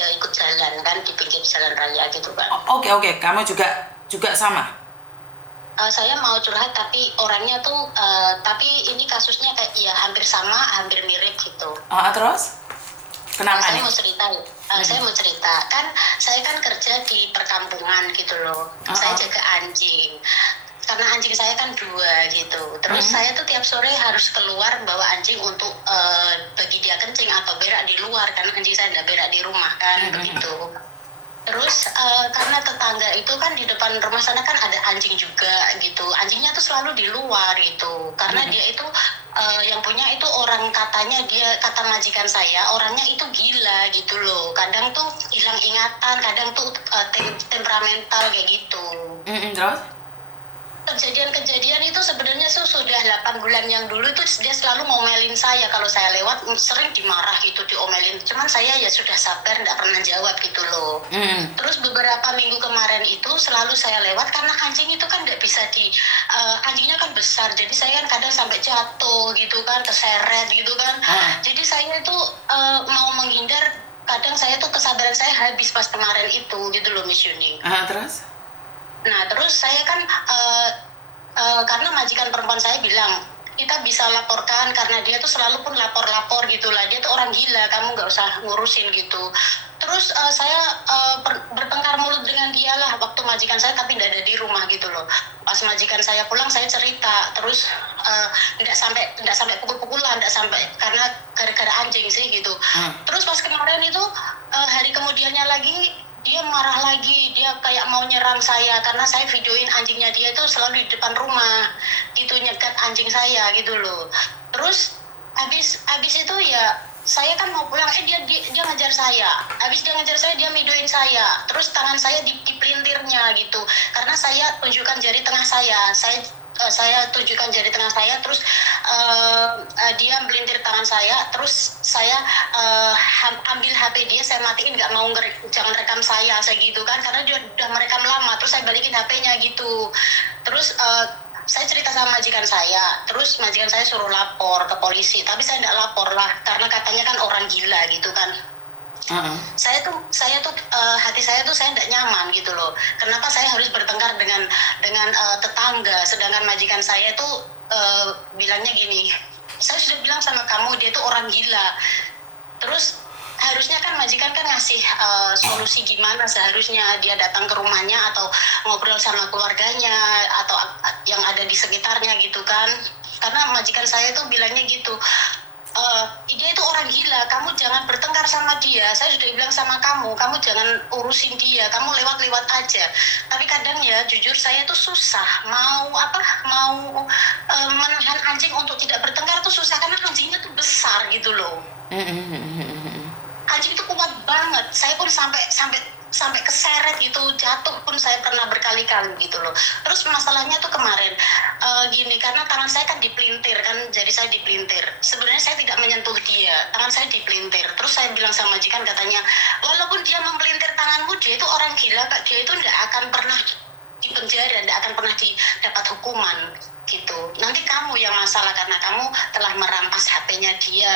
ya ikut jalan kan di pinggir jalan raya gitu kan. Oke, kamu juga sama. Saya mau curhat tapi orangnya tuh tapi ini kasusnya kayak ya hampir sama, hampir mirip gitu. Terus kenapa Saya nih? mau cerita, saya mau cerita kan saya kan kerja di perkampungan gitu loh. Saya jaga anjing. Karena anjing saya kan 2 gitu. Terus saya tuh tiap sore harus keluar bawa anjing untuk bagi dia kencing atau berak di luar karena anjing saya nggak berak di rumah kan begitu. Terus karena tetangga itu kan di depan rumah sana kan ada anjing juga gitu. Anjingnya tuh selalu di luar gitu. Karena dia itu yang punya itu orang katanya dia kata majikan saya orangnya itu gila gitu loh. Kadang tuh hilang ingatan, kadang tuh temperamental kayak gitu. Terus? Kejadian-kejadian itu sebenarnya sudah 8 bulan yang dulu itu dia selalu ngomelin saya kalau saya lewat sering dimarah gitu diomelin cuman saya ya sudah sabar nggak pernah jawab gitu loh. Terus beberapa minggu kemarin itu selalu saya lewat karena anjing itu kan nggak bisa anjingnya kan besar jadi saya kan kadang sampai jatuh gitu kan keseret gitu kan. Jadi saya itu mau menghindar kadang saya tuh kesabaran saya habis pas kemarin itu gitu loh Miss Yuni. Terus? Nah terus saya kan karena majikan perempuan saya bilang kita bisa laporkan karena dia tuh selalu pun lapor-lapor gitulah dia tuh orang gila kamu nggak usah ngurusin gitu. Terus saya bertengkar mulut dengan dia lah waktu majikan saya tapi tidak ada di rumah gitu loh. Pas majikan saya pulang saya cerita terus nggak sampai pukul-pukulan nggak sampai karena gara-gara anjing sih gitu. Terus pas kemarin itu hari kemudiannya lagi dia marah lagi, dia kayak mau nyerang saya karena saya videoin anjingnya dia itu selalu di depan rumah gitu nyegat anjing saya gitu loh. Terus habis itu ya saya kan mau pulang dia ngejar saya. Habis dia ngejar saya dia videoin saya. Terus tangan saya di pelintirnya gitu. Karena saya tunjukkan jari tengah saya tunjukkan jari tengah saya terus dia melintir tangan saya terus saya ambil HP dia saya matiin nggak mau jangan rekam saya gitu kan karena dia udah merekam lama terus saya balikin HP-nya gitu. Terus saya cerita sama majikan saya terus majikan saya suruh lapor ke polisi tapi saya nggak lapor lah karena katanya kan orang gila gitu kan. Saya tuh hati saya tuh saya tidak nyaman gitu loh. Kenapa saya harus bertengkar dengan tetangga sedangkan majikan saya tuh bilangnya gini. Saya sudah bilang sama kamu dia tuh orang gila. Terus harusnya kan majikan kan ngasih solusi gimana seharusnya dia datang ke rumahnya atau ngobrol sama keluarganya atau yang ada di sekitarnya gitu kan. Karena majikan saya tuh bilangnya gitu. Dia itu orang gila, kamu jangan bertengkar sama dia. Saya sudah bilang sama kamu jangan urusin dia, kamu lewat-lewat aja. Tapi kadang ya jujur saya tuh susah mau menahan anjing untuk tidak bertengkar tuh susah karena anjingnya tuh besar gitu loh. Anjing itu kuat banget. Saya pun sampai keseret gitu, jatuh pun saya pernah berkali-kali gitu loh. Terus masalahnya tuh kemarin gini karena tangan saya kan dipelintir kan jadi saya dipelintir. Sebenarnya saya tidak menyentuh dia, tangan saya dipelintir. Terus saya bilang sama majikan katanya walaupun dia mempelintir tanganmu dia itu orang gila Kak, dia itu tidak akan pernah di penjara, tidak akan pernah dapat hukuman gitu. Nanti kamu yang masalah karena kamu telah merampas HP-nya dia,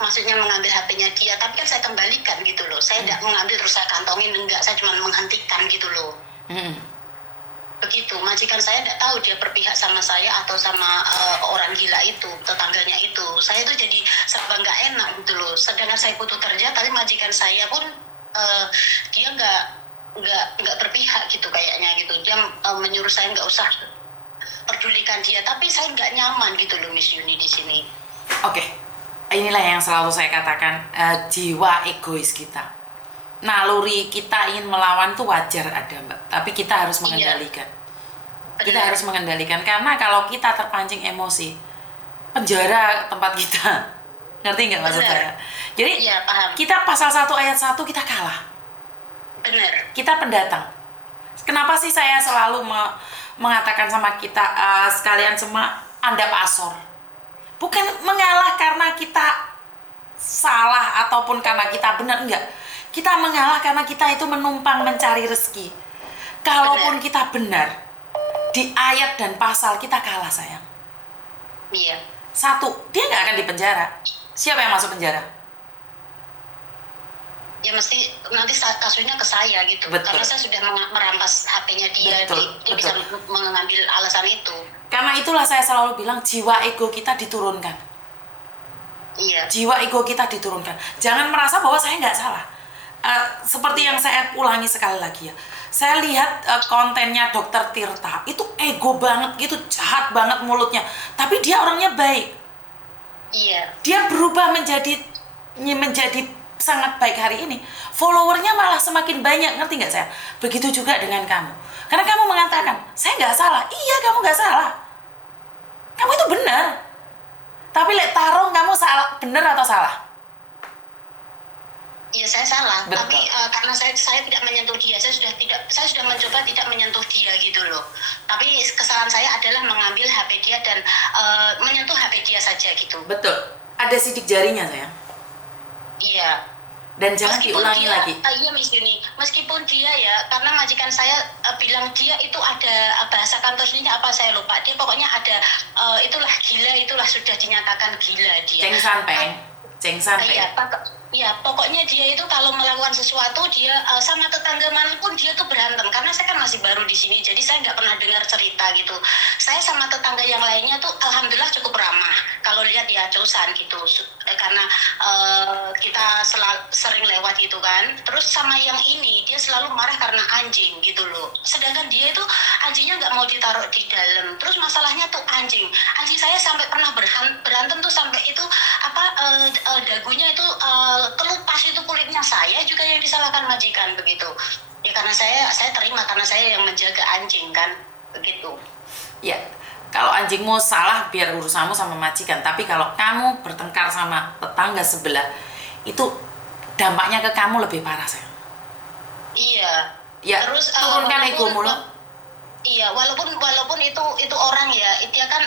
maksudnya mengambil HP-nya dia, tapi kan saya kembalikan gitu loh. Saya tidak mengambil terus saya kantongin, enggak, saya cuma menghentikan gitu loh. Begitu, majikan saya tidak tahu dia berpihak sama saya atau sama orang gila itu, tetangganya itu. Saya tuh jadi serba nggak enak gitu loh. Sedangkan saya butuh kerja, tapi majikan saya pun dia nggak berpihak gitu kayaknya gitu. Dia menyuruh saya nggak usah pedulikan dia, tapi saya nggak nyaman gitu loh Miss Yuni di sini. Oke. Inilah yang selalu saya katakan, jiwa egois kita. Naluri kita ingin melawan tuh wajar ada Mbak, tapi kita harus mengendalikan. Iya. Kita harus mengendalikan karena kalau kita terpancing emosi, penjara tempat kita. Ngerti nggak maksud saya? Jadi ya, paham. Kita pasal 1 ayat 1 kita kalah. Benar. Kita pendatang. Kenapa sih saya selalu mengatakan sama kita sekalian semua Anda pasor? Bukan mengalah karena kita salah ataupun karena kita benar, enggak. Kita mengalah karena kita itu menumpang mencari rezeki. Kalaupun kita benar, di ayat dan pasal kita kalah sayang. Iya. 1, dia nggak akan dipenjara. Siapa yang masuk penjara? ya mesti nanti kasusnya ke saya gitu. Betul. Karena saya sudah merampas HP-nya dia. Betul, Dia bisa mengambil alasan itu. Karena itulah saya selalu bilang jiwa ego kita diturunkan. Iya. Jiwa ego kita diturunkan. Jangan merasa bahwa saya nggak salah. Seperti yang saya ulangi sekali lagi ya. Saya lihat kontennya Dokter Tirta itu ego banget gitu, jahat banget mulutnya. Tapi dia orangnya baik. Iya. Dia berubah menjadi sangat baik hari ini. Followernya malah semakin banyak, ngerti nggak saya? Begitu juga dengan kamu. Karena kamu mengatakan, saya nggak salah. Iya, kamu nggak salah. Kamu itu benar. Tapi tarung kamu salah, benar atau salah? Iya, saya salah. Betul. Tapi karena saya tidak menyentuh dia, saya sudah mencoba tidak menyentuh dia gitu loh. Tapi kesalahan saya adalah mengambil HP dia dan menyentuh HP dia saja gitu. Betul. Ada sidik jarinya, sayang. Iya. Dan jangan diulangi lagi. Iya, Miss Yuni. Meskipun dia ya, karena majikan saya bilang dia itu ada bahasa kantornya apa saya lupa. Dia pokoknya ada itulah gila, itulah sudah dinyatakan gila dia. Ceng Sanpeng. Iya, pokoknya dia itu kalau melakukan sesuatu dia sama tetangga manapun dia tuh berantem. Karena saya kan masih baru di sini, jadi saya nggak pernah dengar cerita gitu. Saya sama tetangga yang lainnya tuh alhamdulillah cukup ramah. Kalau lihat ya Cosan gitu, karena kita sering lewat gitu kan. Terus sama yang ini dia selalu marah karena anjing gitu loh. Sedangkan dia itu anjingnya nggak mau ditaruh di dalam. Terus masalahnya tuh anjing saya sampai pernah berantem tuh sampai itu dagunya itu kelupas itu kulitnya. Saya juga yang disalahkan majikan begitu ya, karena saya terima karena saya yang menjaga anjing kan begitu ya. Kalau anjingmu salah biar urusanmu sama majikan, tapi kalau kamu bertengkar sama tetangga sebelah itu dampaknya ke kamu lebih parah, sayang. Iya ya. Terus turunkan egomu loh. Iya, walaupun itu orang ya, dia kan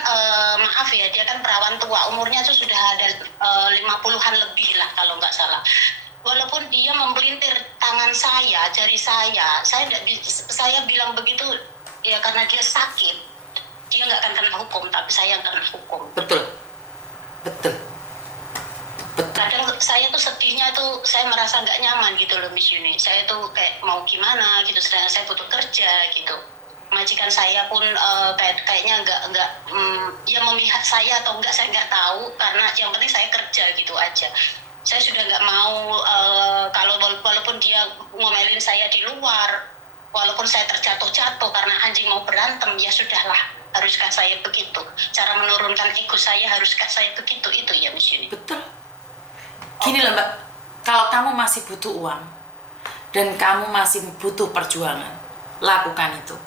maaf ya, dia kan perawan tua, umurnya tuh sudah ada 50-an lebih lah kalau nggak salah. Walaupun dia mempelintir tangan saya, jari saya bilang begitu ya karena dia sakit, dia nggak akan kena hukum, tapi saya yang kena hukum. Betul. Kadang saya tuh sedihnya tuh saya merasa nggak nyaman gitu loh, Miss Yuni. Saya tuh kayak mau gimana gitu, sedangkan saya butuh kerja gitu. Majikan saya pun kayaknya nggak ya memihak saya atau enggak saya nggak tahu, karena yang penting saya kerja gitu aja. Saya sudah nggak mau kalau walaupun dia ngomelin saya di luar, walaupun saya terjatuh-jatuh karena anjing mau berantem, ya sudahlah, haruskah saya begitu? Cara menurunkan ego saya, haruskah saya begitu? Itu ya, Miss Yuni. Betul. Gini loh, Mbak, kalau kamu masih butuh uang dan kamu masih butuh perjuangan, lakukan itu.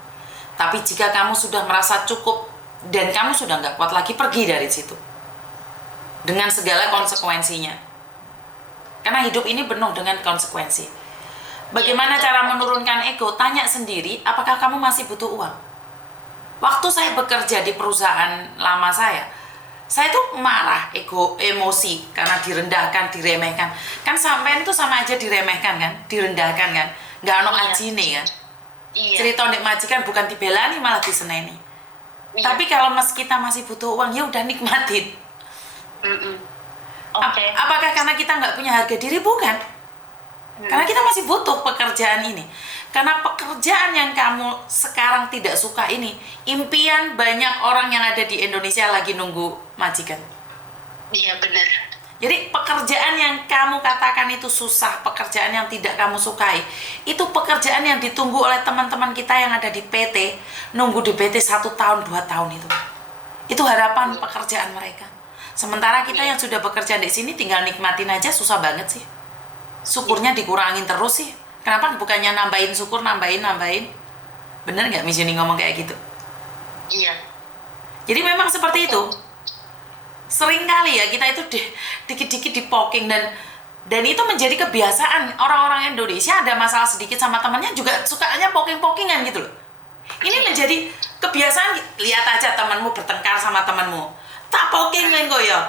Tapi jika kamu sudah merasa cukup dan kamu sudah nggak kuat lagi, pergi dari situ dengan segala konsekuensinya. Karena hidup ini penuh dengan konsekuensi. Bagaimana cara menurunkan ego? Tanya sendiri, apakah kamu masih butuh uang? Waktu saya bekerja di perusahaan lama saya tuh marah, emosi karena direndahkan, diremehkan. Kan sampean itu sama aja diremehkan kan, direndahkan kan, nggak ono ajine kan. Iya. Cerita ndek majikan bukan dibelani malah diseneni. Iya. Tapi kalau kita masih butuh uang, ya udah nikmatin. Okay. Apakah karena kita nggak punya harga diri? Bukan. Karena kita masih butuh pekerjaan ini. Karena pekerjaan yang kamu sekarang tidak suka ini, impian banyak orang yang ada di Indonesia lagi nunggu majikan. Iya, benar. Jadi pekerjaan yang kamu katakan itu susah, pekerjaan yang tidak kamu sukai, itu pekerjaan yang ditunggu oleh teman-teman kita yang ada di PT, nunggu di PT 1 tahun, 2 tahun itu. Itu harapan pekerjaan mereka. Sementara kita yang sudah bekerja di sini tinggal nikmatin aja, susah banget sih. Syukurnya dikurangin terus sih. Kenapa bukannya nambahin syukur, nambahin? Bener nggak Miss Yuni ngomong kayak gitu? Iya. Jadi memang seperti itu. Sering kali ya kita itu dikit-dikit dipoking dan itu menjadi kebiasaan orang-orang Indonesia. Ada masalah sedikit sama temannya juga sukanya poking-pokingan gitu loh. Ini menjadi kebiasaan. Lihat aja temanmu bertengkar sama temanmu, tak poking kok ya.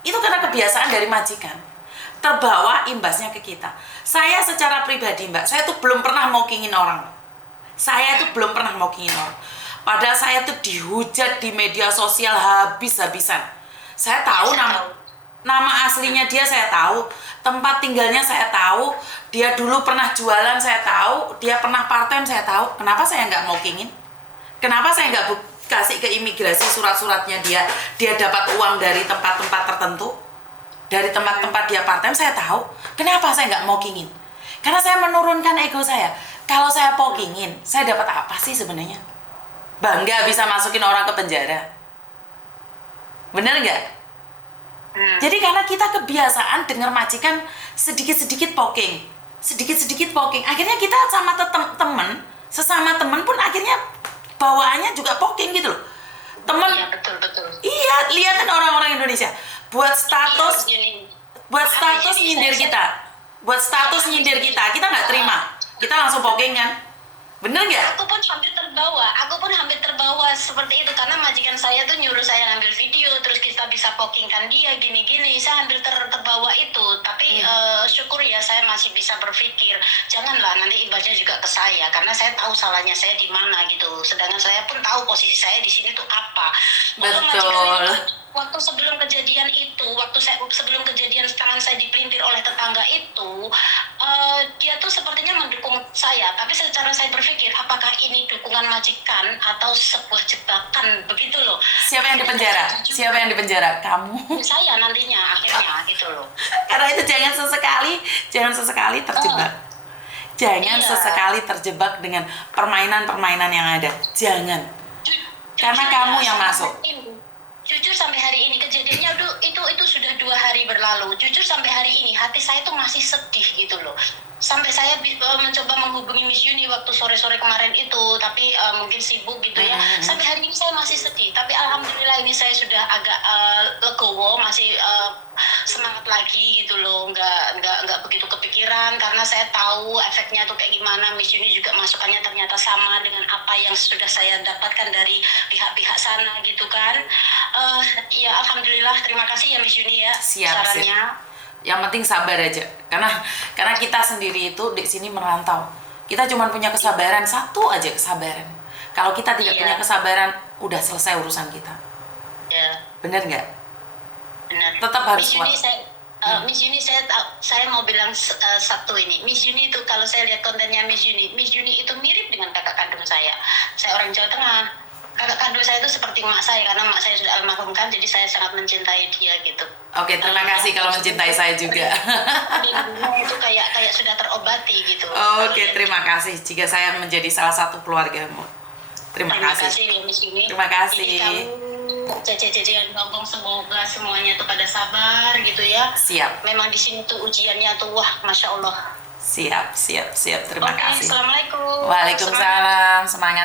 Itu karena kebiasaan dari majikan, terbawa imbasnya ke kita. Saya secara pribadi, Mbak, saya tuh belum pernah mokingin orang. Padahal saya tuh dihujat di media sosial habis-habisan. Saya tahu Nama aslinya dia saya tahu, tempat tinggalnya saya tahu, dia dulu pernah jualan saya tahu, dia pernah part-time saya tahu. Kenapa saya nggak mokingin? Kenapa saya nggak kasih ke imigrasi surat-suratnya dia dapat uang dari tempat-tempat tertentu, dari tempat-tempat dia part-time saya tahu. Kenapa saya nggak mokingin? Karena saya menurunkan ego saya. Kalau saya pokingin, saya dapat apa sih sebenarnya? Bangga bisa masukin orang ke penjara. Bener nggak? Jadi karena kita kebiasaan dengar majikan sedikit-sedikit poking, akhirnya kita sama temen, sesama temen pun akhirnya bawaannya juga poking gitu loh. Temen, Iya, betul. iya, lihatin orang-orang Indonesia buat status, nyindir kita, kita nggak terima, kita langsung poking kan, bener nggak? Aku pun hampir terbawa seperti itu karena majikan saya tuh nyuruh saya ngambil video terus kita bisa pokingkan dia gini-gini. Saya hampir terbawa itu, tapi syukur ya saya masih bisa berpikir janganlah nanti imbasnya juga ke saya karena saya tahu salahnya saya di mana gitu. Sedangkan saya pun tahu posisi saya di sini tuh apa. Lalu majikan itu waktu sebelum kejadian tangan saya dipelintir oleh tetangga itu, dia tuh sepertinya mendukung saya, tapi secara saya berpikir apakah ini dukungan majikan atau sebuah jebakan begitu loh. Siapa yang dipenjara? Kamu. Saya nantinya akhirnya gitu loh. Karena itu jangan sesekali terjebak. Sesekali terjebak dengan permainan-permainan yang ada. Jangan. Karena kamu yang masuk. Jujur sampai hari ini kejadiannya itu sudah 2 hari berlalu. Jujur sampai hari ini hati saya tuh masih sedih gitu loh. Sampai saya mencoba menghubungi Miss Yuni waktu sore-sore kemarin itu, tapi mungkin sibuk gitu ya. Sampai hari ini saya masih sedih, tapi alhamdulillah ini saya sudah agak legowo, masih semangat lagi gitu loh, nggak begitu kepikiran karena saya tahu efeknya tuh kayak gimana. Miss Yuni juga masukannya ternyata sama dengan apa yang sudah saya dapatkan dari pihak-pihak sana gitu kan. Ya alhamdulillah, terima kasih ya Miss Yuni ya sarannya. Yang penting sabar aja, karena kita sendiri itu di sini merantau, kita cuma punya kesabaran, satu aja kesabaran. Kalau kita tidak punya kesabaran, udah selesai urusan kita. Bener nggak? Benar. Tetap harus kuat. Miss Yuni, saya mau bilang satu ini. Miss Yuni itu kalau saya lihat kontennya Miss Yuni itu mirip dengan kakak kandung saya. Saya orang Jawa Tengah. Kakak kandung saya itu seperti emak saya karena emak saya sudah almarhum kan, jadi saya sangat mencintai dia gitu. Oke, terima kasih kalau mencintai saya juga. Itu kayak sudah terobati gitu. Oke, terima kasih jika saya menjadi salah satu keluargamu. Terima kasih ya Miss Yuni. Terima kasih. Jadi kamu Cece yang ngomong semoga semuanya tuh pada sabar gitu ya. Siap. Memang di sini tuh ujiannya tuh wah masya Allah. Siap. Terima kasih. Assalamualaikum. Waalaikumsalam. Semangat.